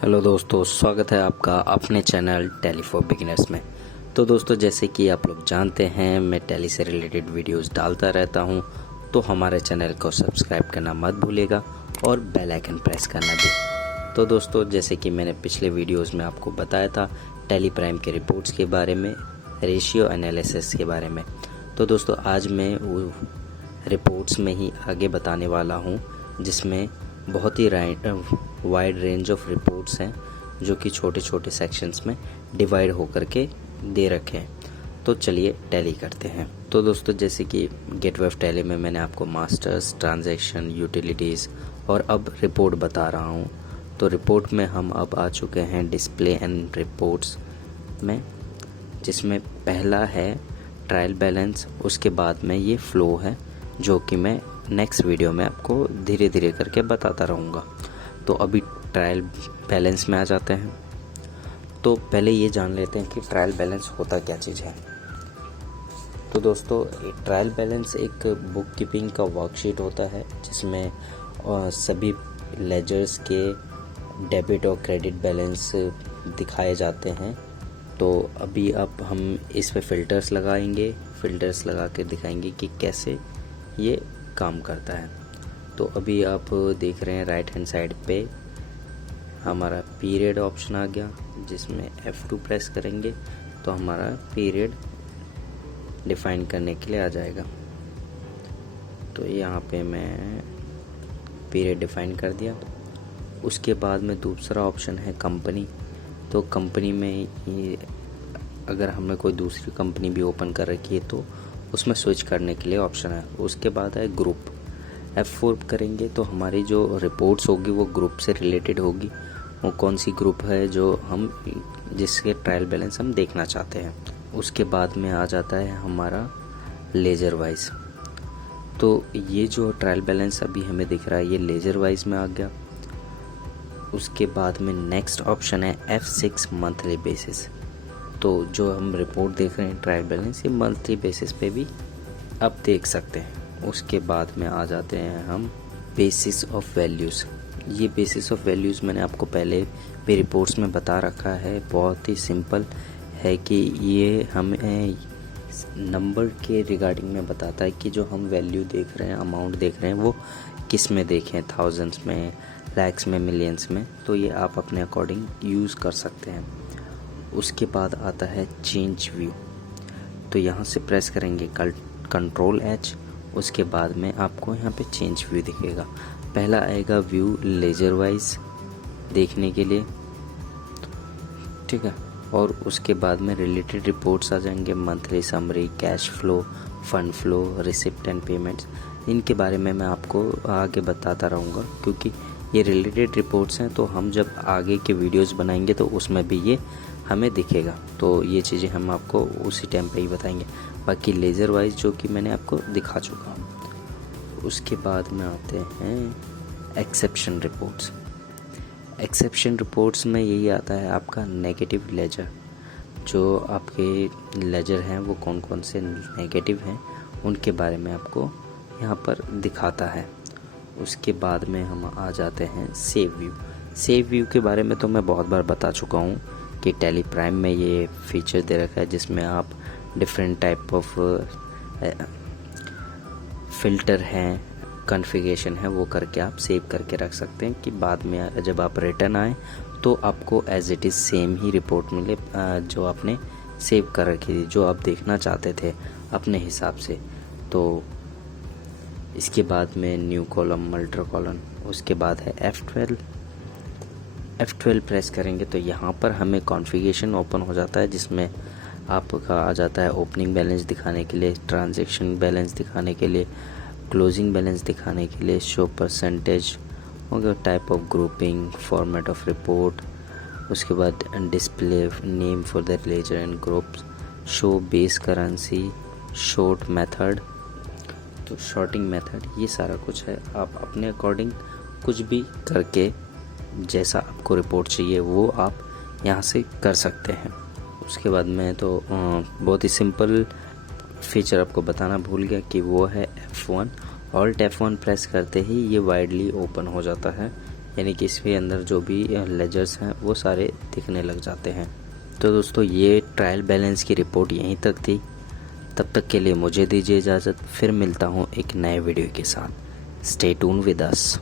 Hello दोस्तों, स्वागत है आपका अपने चैनल टैली फॉर बिगिनर्स में। तो दोस्तों, जैसे कि आप लोग जानते हैं, मैं टैली से रिलेटेड वीडियोस डालता रहता हूं, तो हमारे चैनल को सब्सक्राइब करना मत भूलिएगा और बेल आइकन प्रेस करना भी। तो दोस्तों, जैसे कि मैंने पिछले वीडियोस में आपको बताया था टैली प्राइम के रिपोर्ट्स के बारे में, रेशियो एनालिसिस के बारे में। तो दोस्तों, आज मैं वो रिपोर्ट्स में ही आगे बताने वाला हूं, जिसमें बहुत ही वाइड रेंज ऑफ रिपोर्ट्स हैं जो कि छोटे छोटे सेक्शंस में डिवाइड होकर के दे रखे हैं। तो चलिए टैली करते हैं। तो दोस्तों, जैसे कि गेटवे ऑफ टैली में मैंने आपको मास्टर्स, ट्रांजैक्शन, यूटिलिटीज़ और अब रिपोर्ट बता रहा हूँ। तो रिपोर्ट में हम अब आ चुके हैं डिस्प्ले एंड रिपोर्ट्स में, जिसमें पहला है ट्रायल बैलेंस। उसके बाद में ये फ्लो है, जो कि मैं नेक्स्ट वीडियो में आपको धीरे धीरे करके बताता रहूँगा। तो अभी ट्रायल बैलेंस में आ जाते हैं। तो पहले ये जान लेते हैं कि ट्रायल बैलेंस होता क्या चीज़ है। तो दोस्तों, ट्रायल बैलेंस एक बुक कीपिंग का वर्कशीट होता है, जिसमें सभी लेजर्स के डेबिट और क्रेडिट बैलेंस दिखाए जाते हैं। तो अभी अब हम इस पे फ़िल्टर्स लगा के दिखाएंगे कि कैसे ये काम करता है। तो अभी आप देख रहे हैं राइट हैंड साइड पे हमारा पीरियड ऑप्शन आ गया, जिसमें F2 प्रेस करेंगे तो हमारा पीरियड डिफाइन करने के लिए आ जाएगा। तो यहाँ पे मैं पीरियड डिफाइन कर दिया। उसके बाद में दूसरा ऑप्शन है कंपनी। तो कंपनी में ये अगर हमने कोई दूसरी कंपनी भी ओपन कर रखी है तो उसमें स्विच करने के लिए ऑप्शन है। उसके बाद है ग्रुप। F4 करेंगे तो हमारी जो रिपोर्ट्स होगी वो ग्रुप से रिलेटेड होगी। वो कौन सी ग्रुप है जिसके ट्रायल बैलेंस हम देखना चाहते हैं। उसके बाद में आ जाता है हमारा लेजर वाइज। तो ये जो ट्रायल बैलेंस अभी हमें दिख रहा है, ये लेजर वाइज में आ गया। उसके बाद में नेक्स्ट ऑप्शन है F6 मंथली बेसिस। तो जो हम रिपोर्ट देख रहे हैं ट्रायल बैलेंस, ये मंथली बेसिस पे भी आप देख सकते हैं। उसके बाद में आ जाते हैं हम बेसिस ऑफ वैल्यूज़। ये बेसिस ऑफ वैल्यूज़ मैंने आपको पहले भी रिपोर्ट्स में बता रखा है। बहुत ही सिंपल है कि ये हमें नंबर के रिगार्डिंग में बताता है कि जो हम वैल्यू देख रहे हैं, अमाउंट देख रहे हैं, वो किस में देखें, थाउजेंड्स में, लैक्स में, मिलियंस में। तो ये आप अपने अकॉर्डिंग यूज़ कर सकते हैं। उसके बाद आता है चेंज व्यू। तो यहाँ से प्रेस करेंगे कंट्रोल H। उसके बाद में आपको यहाँ पे चेंज व्यू दिखेगा। पहला आएगा व्यू लेजर वाइज देखने के लिए, ठीक है। और उसके बाद में रिलेटेड रिपोर्ट्स आ जाएंगे, monthly summary, cash flow, fund flow, receipt and payments. इनके बारे में मैं आपको आगे बताता रहूँगा, क्योंकि ये रिलेटेड रिपोर्ट्स हैं। तो हम जब आगे के वीडियोस बनाएंगे तो उसमें भी ये हमें दिखेगा। तो ये चीज़ें हम आपको उसी टाइम पे ही बताएंगे। बाकी लेज़र वाइज जो कि मैंने आपको दिखा चुका हूँ। उसके बाद में आते हैं एक्सेप्शन रिपोर्ट्स। एक्सेप्शन रिपोर्ट्स में यही आता है आपका नेगेटिव लेजर। जो आपके लेजर हैं वो कौन कौन से नेगेटिव हैं, उनके बारे में आपको यहाँ पर दिखाता है। उसके बाद में हम आ जाते हैं सेव व्यू। सेव व्यू के बारे में तो मैं बहुत बार बता चुका हूँ कि टैली प्राइम में ये फीचर दे रखा है, जिसमें आप डिफरेंट टाइप ऑफ फ़िल्टर हैं, कॉन्फ़िगरेशन है, वो करके आप सेव करके रख सकते हैं कि बाद में जब आप रिटर्न आए तो आपको एज इट इज़ सेम ही रिपोर्ट मिले जो आपने सेव कर रखी थी, जो आप देखना चाहते थे अपने हिसाब से। तो इसके बाद में न्यू कॉलम, मल्टी कॉलम। उसके बाद है F12 प्रेस करेंगे तो यहाँ पर हमें कॉन्फ़िगरेशन ओपन हो जाता है, जिसमें आपका आ जाता है ओपनिंग बैलेंस दिखाने के लिए, ट्रांजैक्शन बैलेंस दिखाने के लिए, क्लोजिंग बैलेंस दिखाने के लिए, show percentage, type of grouping, format of report. उसके बाद display name for the ledger and groups, show base currency, sort method. तो शॉर्टिंग मेथड, ये सारा कुछ है। आप अपने अकॉर्डिंग कुछ भी करके जैसा आपको रिपोर्ट चाहिए वो आप यहाँ से कर सकते हैं। उसके बाद में तो बहुत ही सिंपल फीचर आपको बताना भूल गया कि वो है F1। ऑल्ट F1 प्रेस करते ही ये वाइडली ओपन हो जाता है, यानी कि इसके अंदर जो भी लेजर्स हैं वो सारे दिखने लग जाते हैं। तो दोस्तों ये ट्रायल बैलेंस की रिपोर्ट यहीं तक थी। तब तक के लिए मुझे दीजिए इजाज़त, फिर मिलता हूँ एक नए वीडियो के साथ। Stay tune with us.